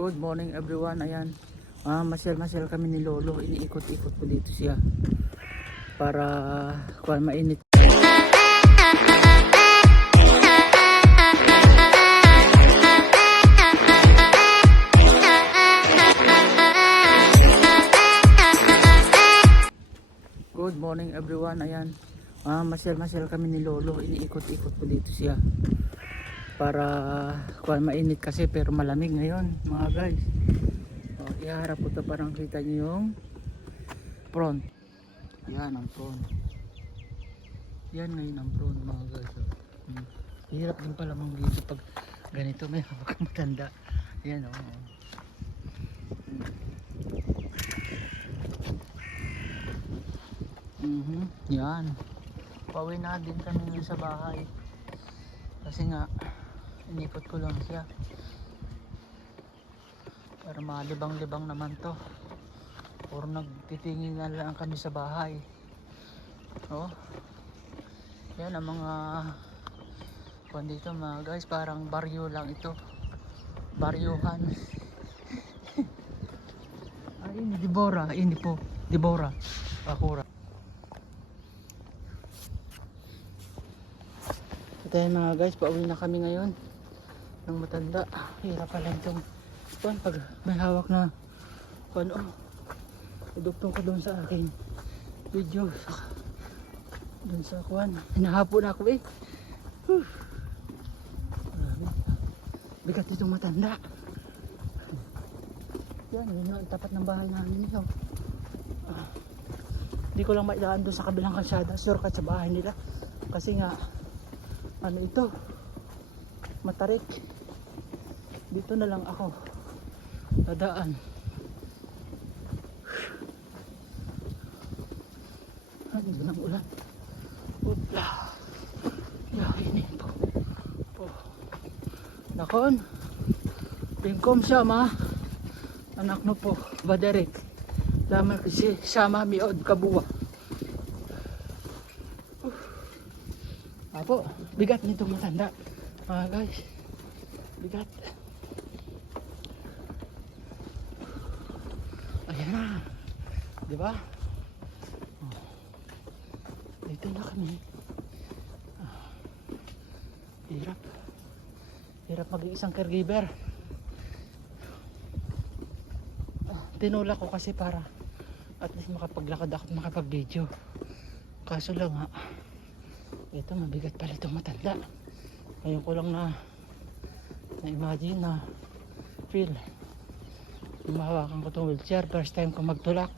Good morning everyone. Ayan. Masyal kami ni Lolo. Iniikot-ikot ko dito siya. Para kuwan mainit. Good morning everyone. Ayan. Masyal kami ni Lolo. Iniikot-ikot ko dito siya. Para kuwan mainit kasi pero malamig ngayon mga guys. Iharap ko ito parang kita nyo yung prawn. Yan ang prawn. Yan ngayon ang prawn mga guys. Hirap din pala mang video pag ganito may hawak matanda. Yan o. Yan. Pauwi na din kami ngayon sa bahay. Kasi nga inipot ko lang siya. Para malibang-libang naman to. Or nagtitingin na lang kami sa bahay. Yan ang mga kung dito mga guys, parang baryo lang ito. Baryohan. Ay, ini Deborah. Ini po Deborah Bakura. Ito yan mga guys, pauwi na kami ngayon ng matanda. Hirap pala itong pag may hawak na idugtong ko doon sa aking video doon sa kuwan. Hinahapon ako bigat itong matanda. Yan, yun ang tapat ng bahay namin yun. Hindi ko lang maidaan doon sa kabilang kalsada, shortcut sa bahay nila kasi nga ito matarik. Dito na lang ako dadaan. Ano ng ulan? Upla. Yahin po. Nakon. Tingkom sama. Anak mo po. Baderek. Laman kasi sama miod kabuwa. Apo. Bigat nitong matanda. Mga guys. Bigat. Ayan na. Diba? Dito na kami. Hirap maging isang caregiver. Tinulak ko kasi para at least makapaglakad ako at makapag-video. Kaso lang ito mabigat pala itong matanda. Ngayon ko lang na-imagine na feel. Mahawakan ko itong wheelchair. First time ko magtulak.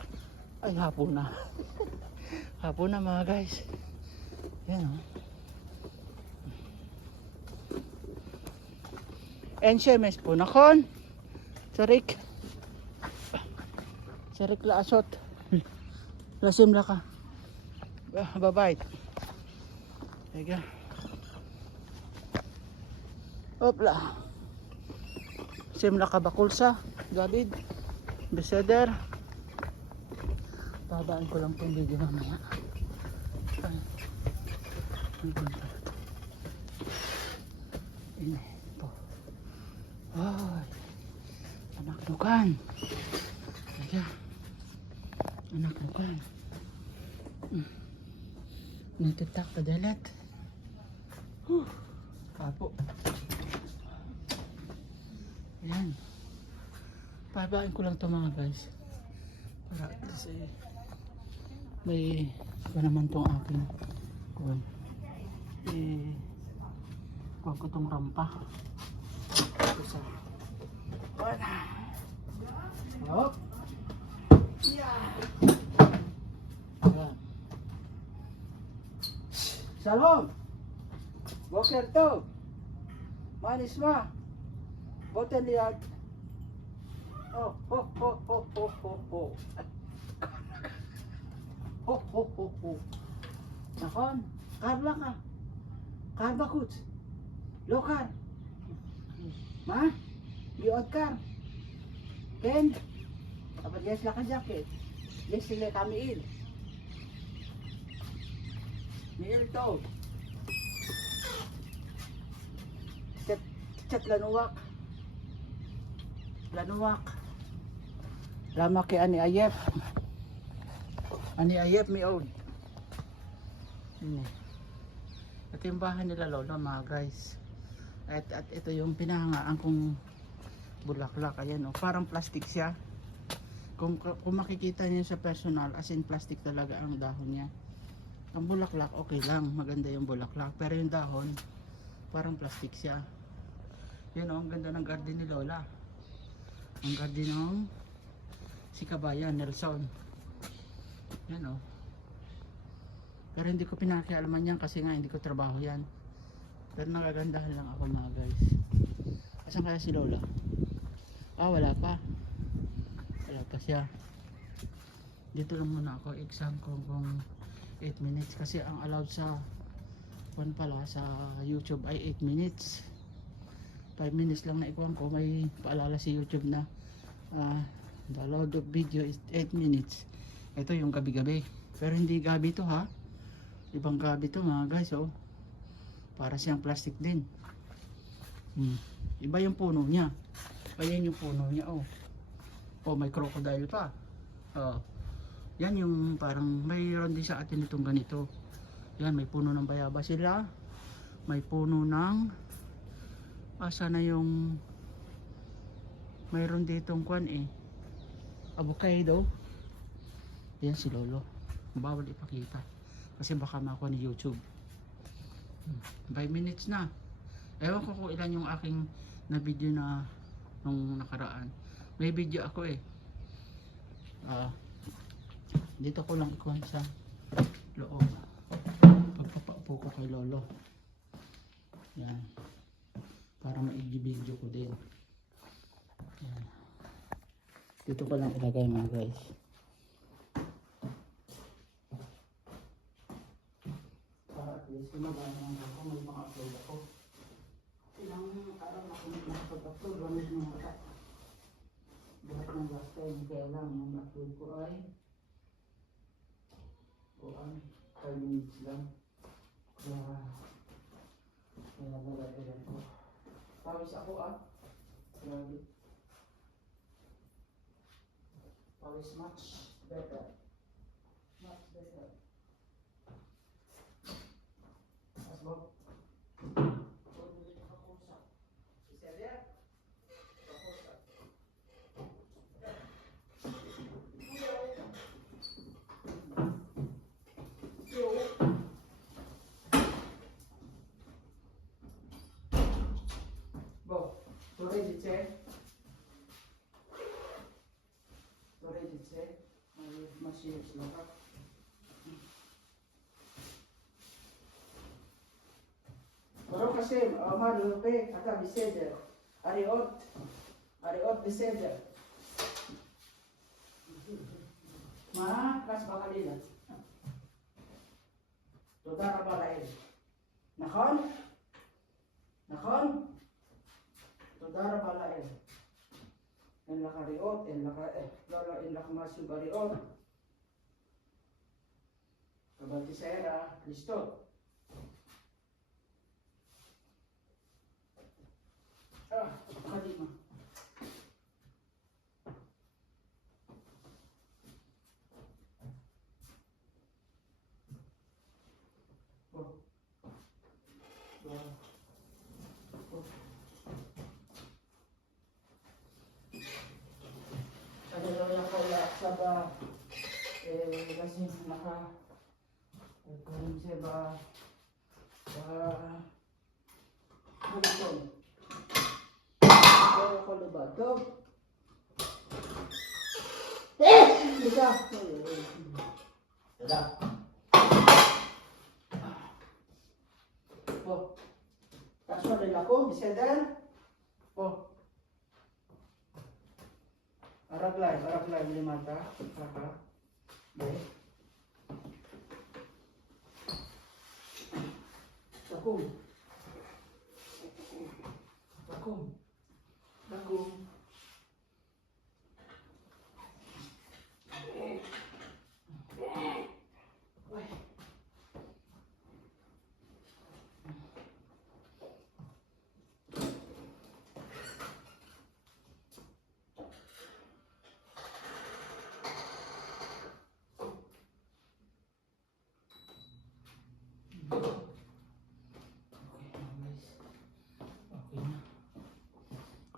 Ay, hapon na. Hapon na mga guys. Yan Enchemes po nakon. Sarik laasot. Lasim la ka. Bye-bye. Teka. Opla. Simla ka bakulsa. David. Beseder. Babaan ko lang itong video mamaya. Ini po. Ay. Anak nukan. Ayan. Anak nukan. Natitak ka dalat. Kapo. Ayan. Babaan ko lang ito mga guys. Para kasi may iba naman itong aking kuwan. Kuwan ko itong rampa. Ito sa kuwan. Hop. Ayan. Shalom. Boker to. Manisma. Boten lihat. Oh. Nakon, karla ka. Karbakut. Lokal. Ma? Liot ka. Ken? Dapat yes lang ka jacket. Yes sila kami il. Niil to. Chat lanuwak. Lanuwak. Lama kay Ani Ayep. Ani Ayep mi old. Ini. Ito yung bahay nila lolo mga guys. At ito yung pinahangaan kong bulaklak. Ayan o, parang plastic siya. Kung makikita niyo sa personal, as in plastic talaga ang dahon niya. Ang bulaklak okay lang, maganda yung bulaklak. Pero yung dahon, parang plastic siya. Yan o, ang ganda ng garden ni Lola. Ang garden ng si Kabayan, Nelson. Yan o. Pero hindi ko pinakialaman yan kasi nga hindi ko trabaho yan. Pero nagagandahan lang ako mga guys. Asan kaya si Lola? Ah, wala pa. Wala pa siya. Dito lang muna ako. Exam ko kung 8 minutes. Kasi ang allowed sa pala sa YouTube ay 8 minutes. 5 minutes lang na ikuhan ko. May paalala si YouTube na the allowed of video is 8 minutes. Ito yung gabi-gabi. Pero hindi gabi to ha. Ibang gabi to mga guys oh. Para siyang plastic din. Iba yung puno niya. Ayan yung puno niya oh. Oh, may crocodile pa. Oh. Yan yung parang mayroon din sa atin itong ganito. Yan, may puno ng bayaba sila. May puno ng asa na yung mayroon ditong kwan eh. Avocado. Yan si Lolo. Bawal ipakita. Kasi baka makuha ni YouTube. 5 minutes na. Ewan ko kung ilan yung aking na video na nung nakaraan. May video ako eh. Dito ko lang ikuhan sa loob. Pagpapaupo ko kay Lolo. Yan. Para maigi-video ko din. Yan. Dito ko lang ilagay mga guys. Para at least kumagana ako, may mga upload ako. Ilang araw ako nakapag-upload, gamit ng mata. Lahat ng last time, kaya lang yung upload ko ay 5 minutes lang. Kaya nalagay ko. Pawis ako grabe. Pawis much better. Much better. Asbab. Baruch Hashem, Omar Lupe, Ata Biseder, Ariot Biseder. Ma, kas bakalila. Toda raba lael. Nakon? Toda raba lael. En lakariot, lolo en lakmasyo bariot. Kabaltisera, listo. Kalima. Ano daw yung kaya saba kasi kung siya ba halitong ako lubadog bisa tada kaswa din ako biseder Araglay limata kaka Takum.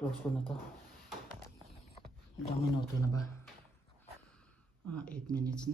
close ko na to. Ilang minuto na ba? 8 minutes na.